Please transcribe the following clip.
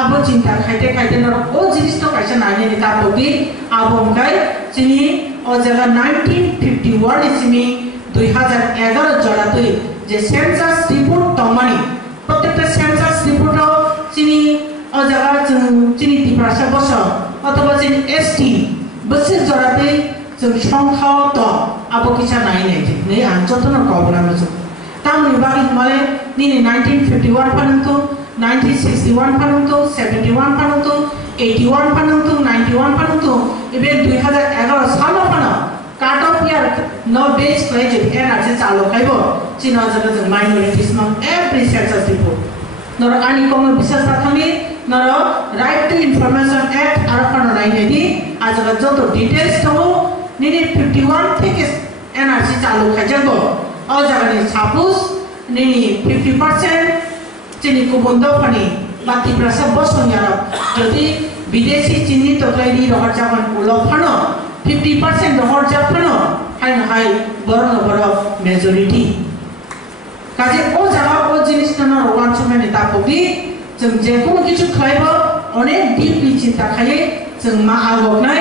abo cinta kaite noro o jinis to kaisa nani ni ta bogi abo kai chini o jaga 1951 isimi 2011 jora tui je census report তমানি প্রত্যেকটা census report চিনি ও জায়গা চিনি তিপ্রাসা বস অথবা চিনি ST বসে জড়াতে সংখ্যা তো আবো কিসা নাই নাই নে আঞ্চতন কবনা মজু তাম নিবাগি মানে নিনি 1951 পর্যন্ত 1961 পর্যন্ত 71 পর্যন্ত 81 পর্যন্ত 91 পর্যন্ত এবং 2011 সাল পর্যন্ত কাট অফ ইয়ার नो बेस क्लेज एनआरसी चालू खाइबो चिनो जगा जों माइनरिटिस नं एभ्री सेंसस रिपोर्ट नर आनी कम विशेष थांनि नर राइट टू इनफरमेशन एक्ट आरो फानो नाइनेदि आजगा जतो डिटेल्स दङ निनि 51 থেকে एनआरसी चालू खाइजाबो अ जगानि सापोज निनि 50% चिनि गुबुन दफानि बाति प्रसा बसनियार जदि विदेशी चिनि तक्लाइनि रहर जागन उलो फानो 50% रहर जाफानो हाई बरन बर मेजरिटी काजे ओ जागा ओ जिनिस न रवान समाने तापबि जों जेखुनु किछु खाइबो अनेक डीपलि चिन्ता खायो जों मा आगोगनाय